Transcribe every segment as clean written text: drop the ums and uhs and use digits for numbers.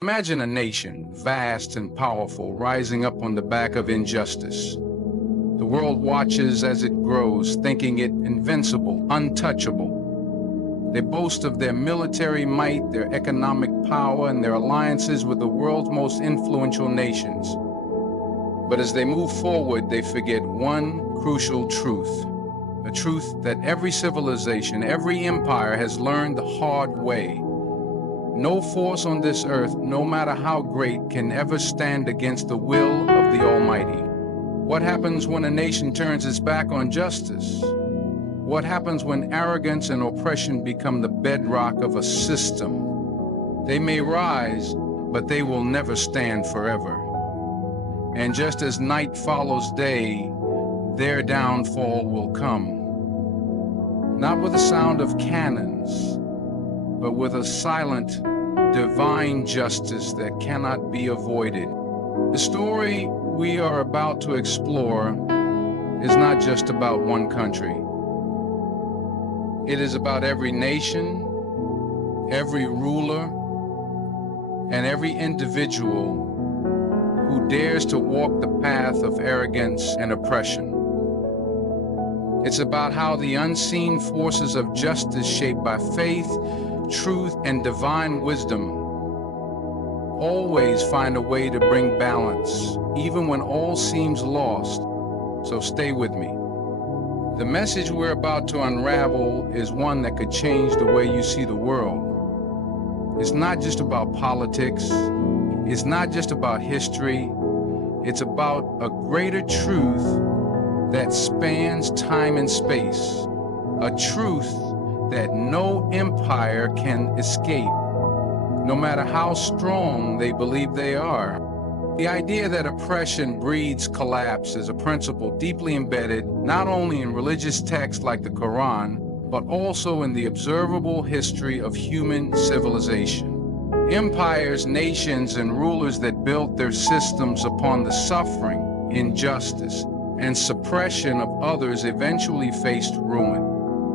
Imagine a nation, vast and powerful, rising up on the back of injustice. The world watches as it grows, thinking it invincible, untouchable. They boast of their military might, their economic power, and their alliances with the world's most influential nations. But as they move forward, they forget one crucial truth, a truth that every civilization, every empire has learned the hard way. No force on this earth, no matter how great, can ever stand against the will of the Almighty. What happens when a nation turns its back on justice? What happens when arrogance and oppression become the bedrock of a system? They may rise, but they will never stand forever. And just as night follows day, their downfall will come. Not with the sound of cannons, but with a silent, divine justice that cannot be avoided. The story we are about to explore is not just about one country. It is about every nation, every ruler, and every individual who dares to walk the path of arrogance and oppression. It's about how the unseen forces of justice shaped by faith, truth, and divine wisdom always find a way to bring balance, even when all seems lost. So stay with me. The message we're about to unravel is one that could change the way you see the world. It's not just about politics. It's not just about history. It's about a greater truth that spans time and space, a truth that no empire can escape, no matter how strong they believe they are. The idea that oppression breeds collapse is a principle deeply embedded not only in religious texts like the Quran, but also in the observable history of human civilization. Empires, nations, and rulers that built their systems upon the suffering, injustice, and suppression of others eventually faced ruin,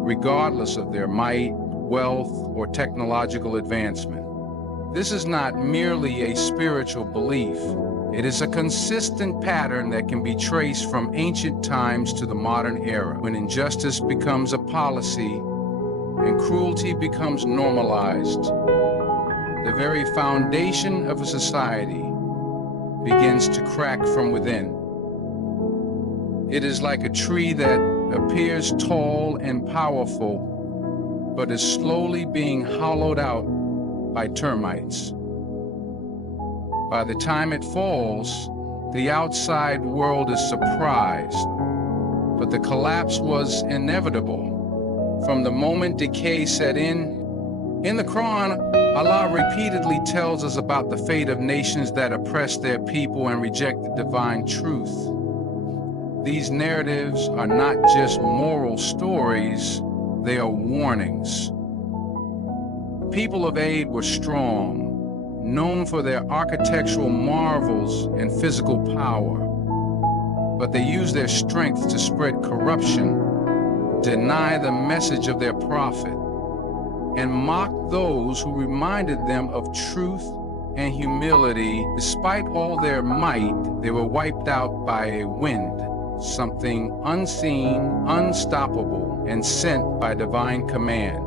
regardless of their might, wealth, or technological advancement. This is not merely a spiritual belief. It is a consistent pattern that can be traced from ancient times to the modern era, when injustice becomes a policy and cruelty becomes normalized. The very foundation of a society begins to crack from within. It is like a tree that appears tall and powerful, but is slowly being hollowed out by termites. By the time it falls, the outside world is surprised, but the collapse was inevitable. From the moment decay set in the Quran, Allah repeatedly tells us about the fate of nations that oppress their people and reject the divine truth. These narratives are not just moral stories, they are warnings. The people of Ad were strong, known for their architectural marvels and physical power, but they used their strength to spread corruption, deny the message of their prophet, and mock those who reminded them of truth and humility. Despite all their might, they were wiped out by a wind, something unseen, unstoppable, and sent by divine command.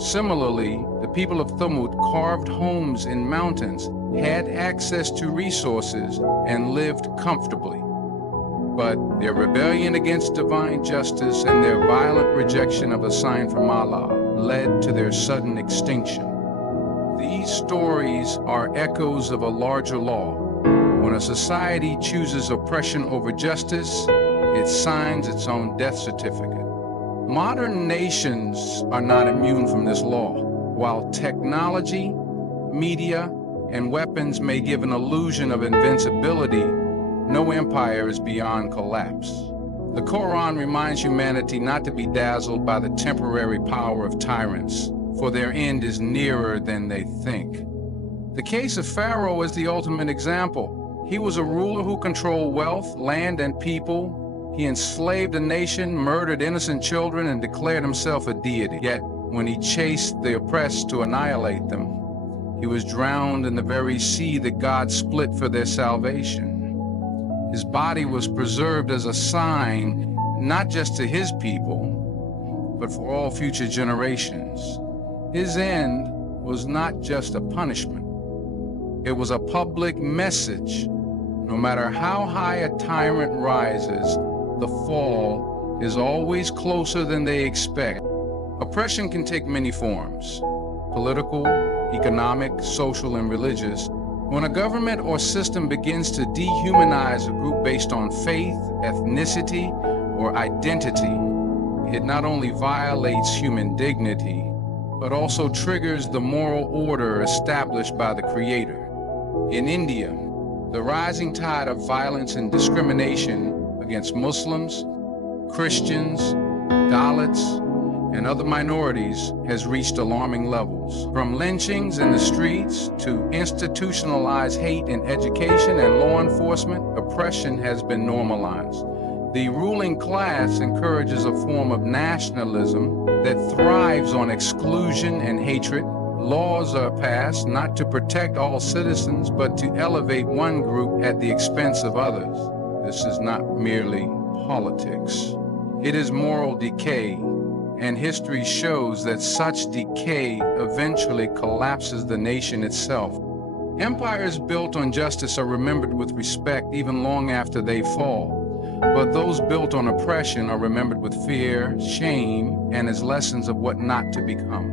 Similarly, the people of Thamud carved homes in mountains, had access to resources, and lived comfortably. But their rebellion against divine justice and their violent rejection of a sign from Allah led to their sudden extinction. These stories are echoes of a larger law. When a society chooses oppression over justice, it signs its own death certificate. Modern nations are not immune from this law. While technology, media, and weapons may give an illusion of invincibility, no empire is beyond collapse. The Quran reminds humanity not to be dazzled by the temporary power of tyrants, for their end is nearer than they think. The case of Pharaoh is the ultimate example. He was a ruler who controlled wealth, land, and people. He enslaved a nation, murdered innocent children, and declared himself a deity. Yet, when he chased the oppressed to annihilate them, He was drowned in the very sea that God split for their salvation. His body was preserved as a sign, not just to his people, but for all future generations. His end was not just a punishment. It was a public message. No matter how high a tyrant rises, the fall is always closer than they expect. Oppression can take many forms: political, economic, social, and religious. When a government or system begins to dehumanize a group based on faith, ethnicity, or identity, it not only violates human dignity, but also triggers the moral order established by the Creator. In India, the rising tide of violence and discrimination against Muslims, Christians, Dalits, and other minorities has reached alarming levels. From lynchings in the streets to institutionalized hate in education and law enforcement, oppression has been normalized. The ruling class encourages a form of nationalism that thrives on exclusion and hatred. Laws are passed not to protect all citizens, but to elevate one group at the expense of others. This is not merely politics. It is moral decay, and history shows that such decay eventually collapses the nation itself. Empires built on justice are remembered with respect even long after they fall, but those built on oppression are remembered with fear, shame, and as lessons of what not to become.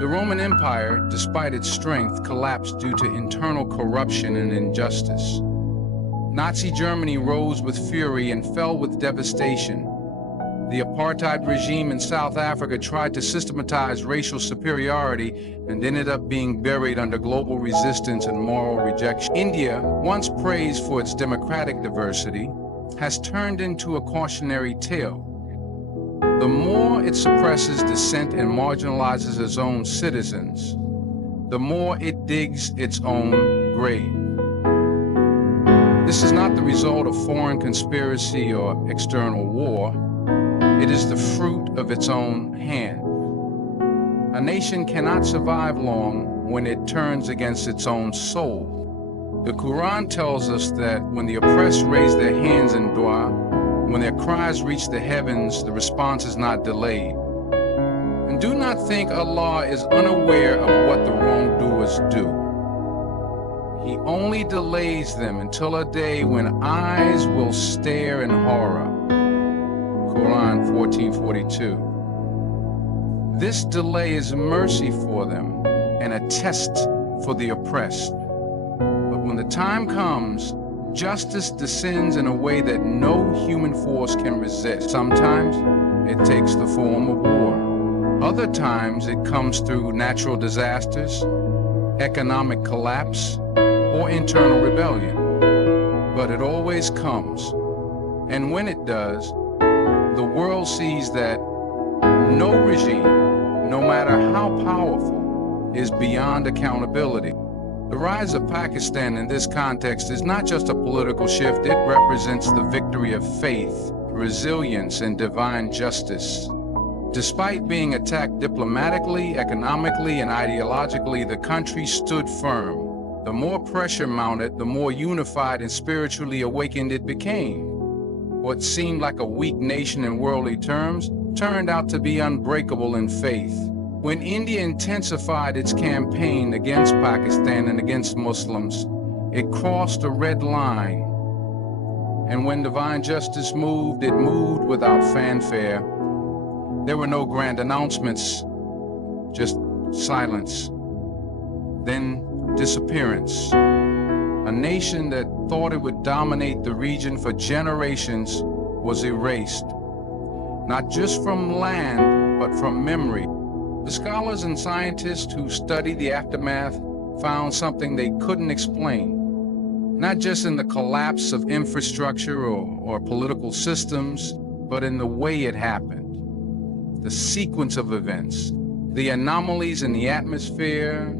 The Roman Empire, despite its strength, collapsed due to internal corruption and injustice. Nazi Germany rose with fury and fell with devastation. The apartheid regime in South Africa tried to systematize racial superiority and ended up being buried under global resistance and moral rejection. India, once praised for its democratic diversity, has turned into a cautionary tale. The more it suppresses dissent and marginalizes its own citizens, the more it digs its own grave. This is not the result of foreign conspiracy or external war. It is the fruit of its own hand. A nation cannot survive long when it turns against its own soul. The Quran tells us that when the oppressed raise their hands in dua, when their cries reach the heavens, the response is not delayed. And do not think Allah is unaware of what the wrongdoers do. He only delays them until a day when eyes will stare in horror. Quran 14:42. This delay is mercy for them and a test for the oppressed. But when the time comes, justice descends in a way that no human force can resist. Sometimes it takes the form of war. Other times it comes through natural disasters, economic collapse, or internal rebellion. But it always comes. And when it does, the world sees that no regime, no matter how powerful, is beyond accountability. The rise of Pakistan in this context is not just a political shift, it represents the victory of faith, resilience, and divine justice. Despite being attacked diplomatically, economically, and ideologically, the country stood firm. The more pressure mounted, the more unified and spiritually awakened it became. What seemed like a weak nation in worldly terms turned out to be unbreakable in faith. When India intensified its campaign against Pakistan and against Muslims, it crossed a red line. And when divine justice moved, it moved without fanfare. There were no grand announcements, just silence, then disappearance. A nation that thought it would dominate the region for generations was erased, not just from land, but from memory. The scholars and scientists who studied the aftermath found something they couldn't explain, not just in the collapse of infrastructure or political systems, but in the way it happened. The sequence of events, the anomalies in the atmosphere,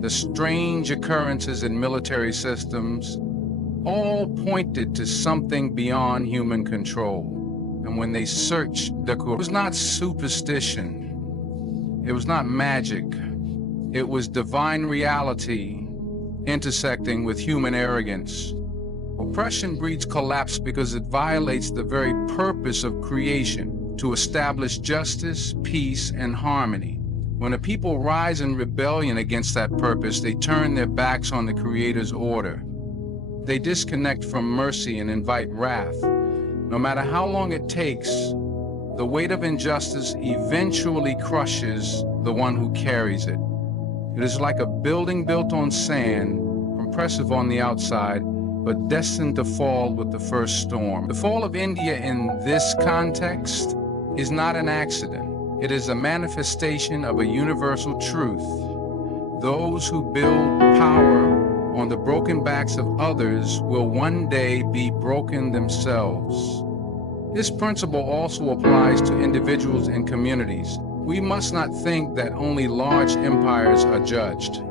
the strange occurrences in military systems, all pointed to something beyond human control. And when they searched the Quran, it was not superstition, it was not magic, It was divine reality intersecting with human arrogance. Oppression breeds collapse because it violates the very purpose of creation, to establish justice, peace, and harmony. When a people rise in rebellion against that purpose, they turn their backs on the Creator's order. They disconnect from mercy and invite wrath. No matter how long it takes, the weight of injustice eventually crushes the one who carries it. It is like a building built on sand, impressive on the outside, but destined to fall with the first storm. The fall of India in this context is not an accident. It is a manifestation of a universal truth. Those who build power on the broken backs of others will one day be broken themselves. This principle also applies to individuals and communities. We must not think that only large empires are judged.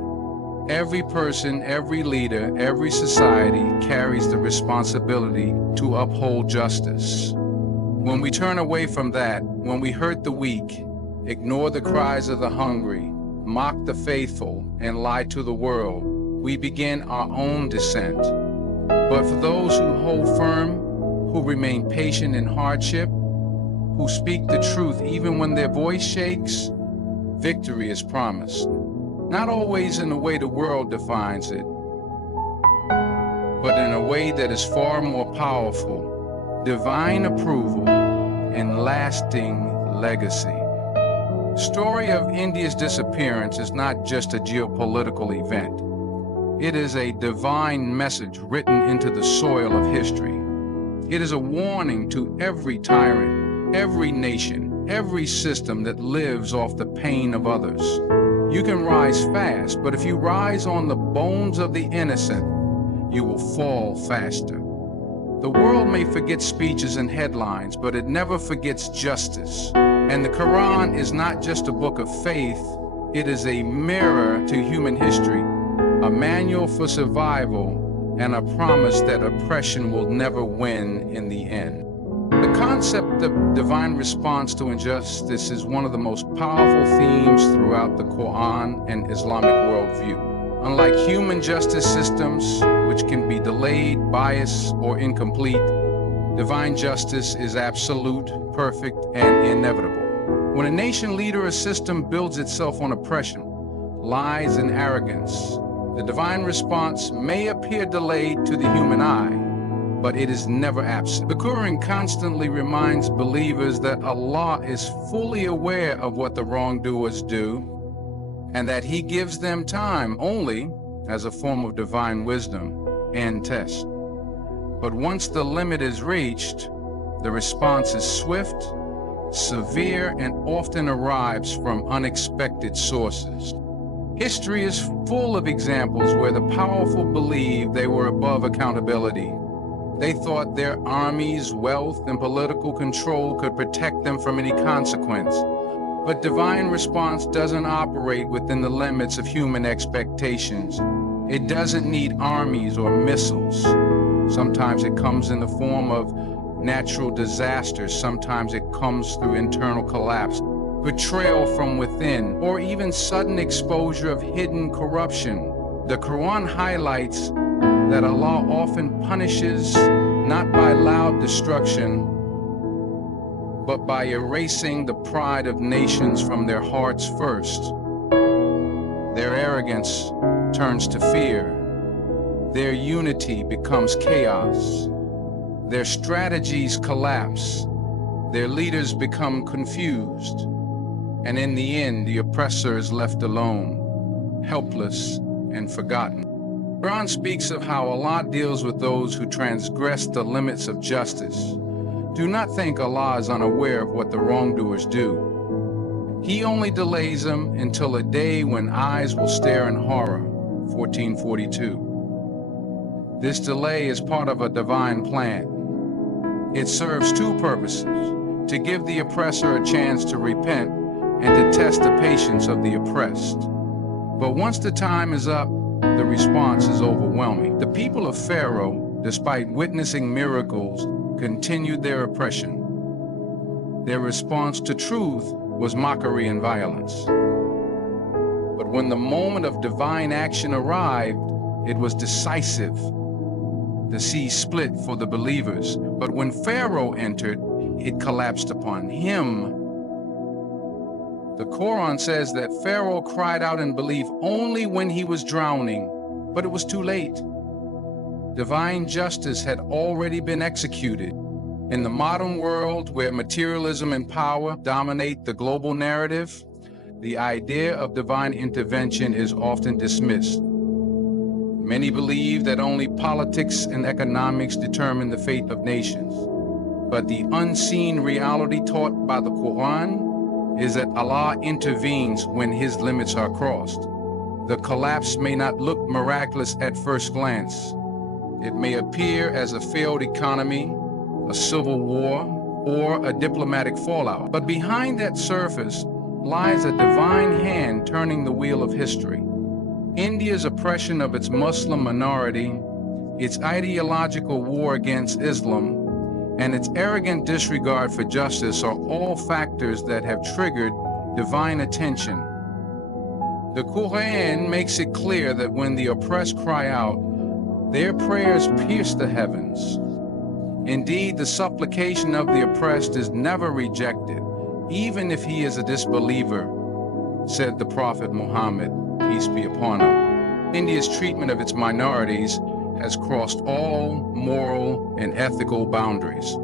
Every person, every leader, every society carries the responsibility to uphold justice. When we turn away from that, when we hurt the weak, ignore the cries of the hungry, mock the faithful, and lie to the world, we begin our own descent. But for those who hold firm, who remain patient in hardship, who speak the truth even when their voice shakes, victory is promised. Not always in the way the world defines it, but in a way that is far more powerful: divine approval and lasting legacy. The story of India's disappearance is not just a geopolitical event. It is a divine message written into the soil of history. It is a warning to every tyrant, every nation, every system that lives off the pain of others. You can rise fast, but if you rise on the bones of the innocent, you will fall faster. The world may forget speeches and headlines, but it never forgets justice. And the Quran is not just a book of faith, it is a mirror to human history, a manual for survival, and a promise that oppression will never win in the end. The concept of divine response to injustice is one of the most powerful themes throughout the Quran and Islamic worldview. Unlike human justice systems, which can be delayed, biased, or incomplete, divine justice is absolute, perfect, and inevitable. When a nation, leader, or system builds itself on oppression, lies, and arrogance, the divine response may appear delayed to the human eye, but it is never absent. The Quran constantly reminds believers that Allah is fully aware of what the wrongdoers do, and that He gives them time only as a form of divine wisdom and test. But once the limit is reached, the response is swift, severe, and often arrives from unexpected sources. History is full of examples where the powerful believed they were above accountability. They thought their armies, wealth, and political control could protect them from any consequence. But divine response doesn't operate within the limits of human expectations. It doesn't need armies or missiles. Sometimes it comes in the form of natural disasters. Sometimes it comes through internal collapse, betrayal from within, or even sudden exposure of hidden corruption. The Quran highlights that Allah often punishes not by loud destruction, but by erasing the pride of nations from their hearts first. Their arrogance turns to fear. Their unity becomes chaos. Their strategies collapse. Their leaders become confused. And in the end, the oppressor is left alone, helpless, and forgotten. Quran speaks of how Allah deals with those who transgress the limits of justice. Do not think Allah is unaware of what the wrongdoers do. He only delays them until a day when eyes will stare in horror, 1442. This delay is part of a divine plan. It serves two purposes: to give the oppressor a chance to repent and to test the patience of the oppressed. But once the time is up, the response is overwhelming. The people of Pharaoh, despite witnessing miracles, continued their oppression. Their response to truth was mockery and violence. But when the moment of divine action arrived, it was decisive. The sea split for the believers, but when Pharaoh entered, it collapsed upon him. The Quran says that Pharaoh cried out in belief only when he was drowning, but it was too late. Divine justice had already been executed. In the modern world, where materialism and power dominate the global narrative, the idea of divine intervention is often dismissed. Many believe that only politics and economics determine the fate of nations. But the unseen reality taught by the Quran is that Allah intervenes when His limits are crossed. The collapse may not look miraculous at first glance. It may appear as a failed economy, a civil war, or a diplomatic fallout. But behind that surface lies a divine hand turning the wheel of history. India's oppression of its Muslim minority, its ideological war against Islam, and its arrogant disregard for justice are all factors that have triggered divine attention. The Quran makes it clear that when the oppressed cry out, their prayers pierce the heavens. Indeed, the supplication of the oppressed is never rejected, even if he is a disbeliever, said the Prophet Muhammad, peace be upon him. India's treatment of its minorities has crossed all moral and ethical boundaries.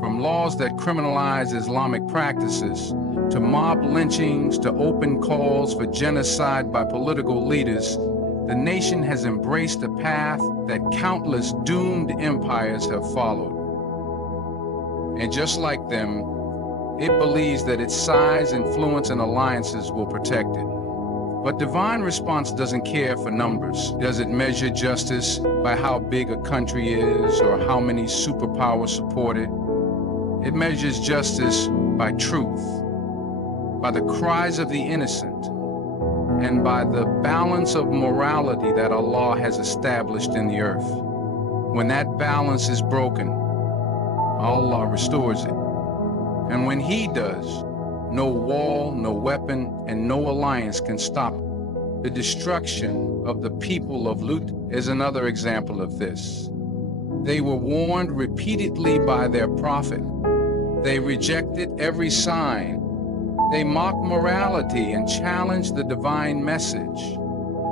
From laws that criminalize Islamic practices, to mob lynchings, to open calls for genocide by political leaders, the nation has embraced a path that countless doomed empires have followed. And just like them, it believes that its size, influence, and alliances will protect it. But divine response doesn't care for numbers. Does it measure justice by how big a country is or how many superpowers support it? It measures justice by truth, by the cries of the innocent, and by the balance of morality that Allah has established in the earth. When that balance is broken, Allah restores it. And when He does, no wall, no weapon, and no alliance can stop it. The destruction of the people of Lut is another example of this. They were warned repeatedly by their prophet. They rejected every sign. They mocked morality and challenged the divine message.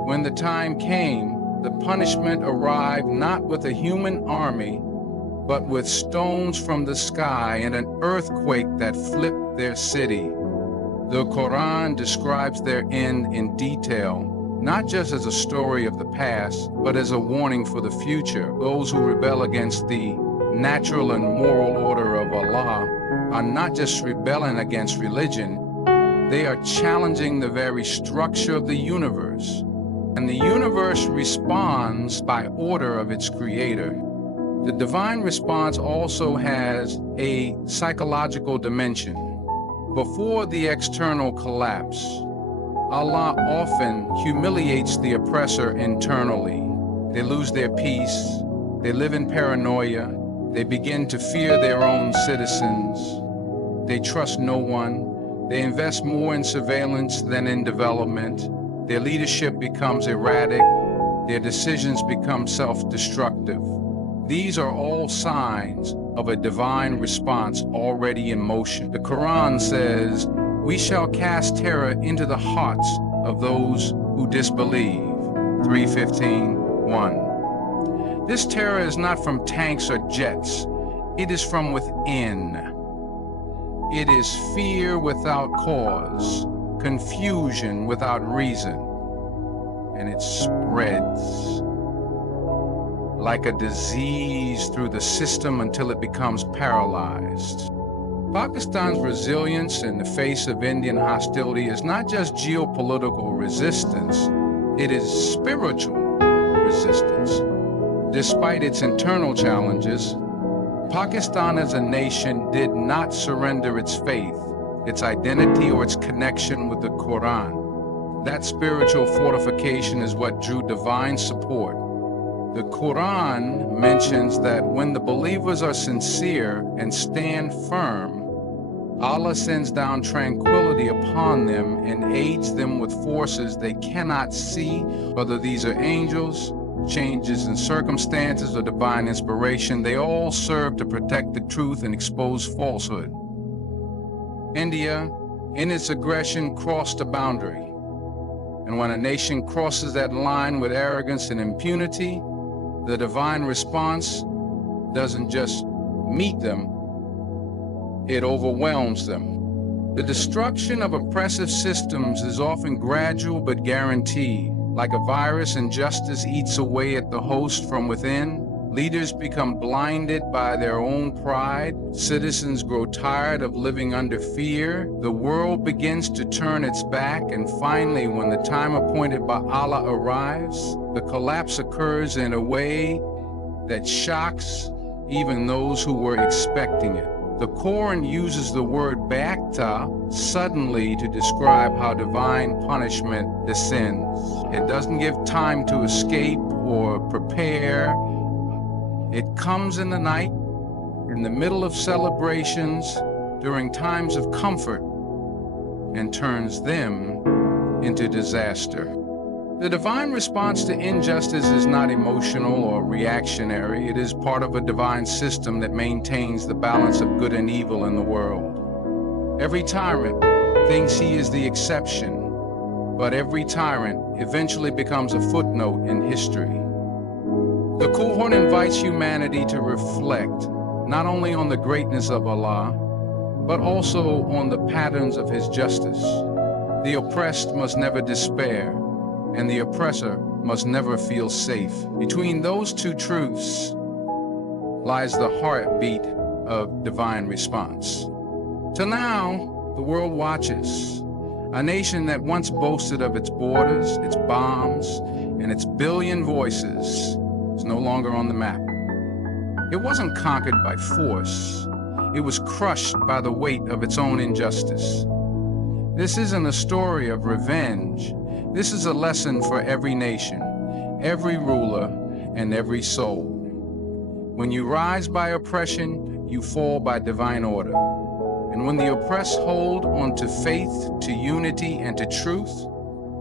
When the time came, the punishment arrived not with a human army, but with stones from the sky and an earthquake that flipped their city. The Quran describes their end in detail, not just as a story of the past, but as a warning for the future. Those who rebel against the natural and moral order of Allah are not just rebelling against religion, they are challenging the very structure of the universe. And the universe responds by order of its creator. The divine response also has a psychological dimension. Before the external collapse, Allah often humiliates the oppressor internally. They lose their peace, they live in paranoia, they begin to fear their own citizens, they trust no one, they invest more in surveillance than in development, their leadership becomes erratic, their decisions become self-destructive. These are all signs of a divine response already in motion. The Quran says, "We shall cast terror into the hearts of those who disbelieve." 3:15:1. This terror is not from tanks or jets. It is from within. It is fear without cause, confusion without reason, and it spreads like a disease through the system until it becomes paralyzed. Pakistan's resilience in the face of Indian hostility is not just geopolitical resistance, it is spiritual resistance. Despite its internal challenges, Pakistan as a nation did not surrender its faith, its identity, or its connection with the Quran. That spiritual fortification is what drew divine support. The Quran mentions that when the believers are sincere and stand firm, Allah sends down tranquility upon them and aids them with forces they cannot see, whether these are angels, changes in circumstances, or divine inspiration. They all serve to protect the truth and expose falsehood. India, in its aggression, crossed a boundary. And when a nation crosses that line with arrogance and impunity, the divine response doesn't just meet them, it overwhelms them. The destruction of oppressive systems is often gradual but guaranteed. Like a virus, injustice eats away at the host from within. Leaders become blinded by their own pride. Citizens grow tired of living under fear. The world begins to turn its back, and finally, when the time appointed by Allah arrives, the collapse occurs in a way that shocks even those who were expecting it. The Quran uses the word baqta, suddenly, to describe how divine punishment descends. It doesn't give time to escape or prepare. It comes in the night, in the middle of celebrations, during times of comfort, and turns them into disaster. The divine response to injustice is not emotional or reactionary. It is part of a divine system that maintains the balance of good and evil in the world. Every tyrant thinks he is the exception, but every tyrant eventually becomes a footnote in history. The Quran invites humanity to reflect not only on the greatness of Allah, but also on the patterns of His justice. The oppressed must never despair, and the oppressor must never feel safe. Between those two truths lies the heartbeat of divine response. Till now, the world watches. A nation that once boasted of its borders, its bombs, and its billion voices is no longer on the map. It wasn't conquered by force. It was crushed by the weight of its own injustice. This isn't a story of revenge. This is a lesson for every nation, every ruler, and every soul. When you rise by oppression, you fall by divine order. And when the oppressed hold on to faith, to unity, and to truth,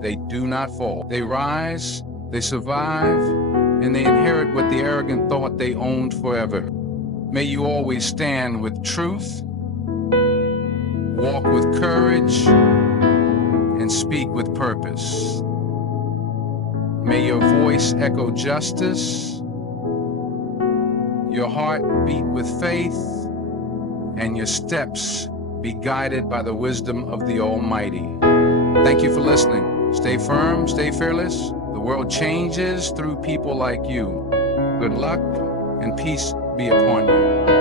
they do not fall. They rise, they survive, and they inherit what the arrogant thought they owned forever. May you always stand with truth, walk with courage, and speak with purpose. May your voice echo justice, your heart beat with faith, and your steps be guided by the wisdom of the Almighty. Thank you for listening. Stay firm, stay fearless. The world changes through people like you. Good luck and peace be upon you.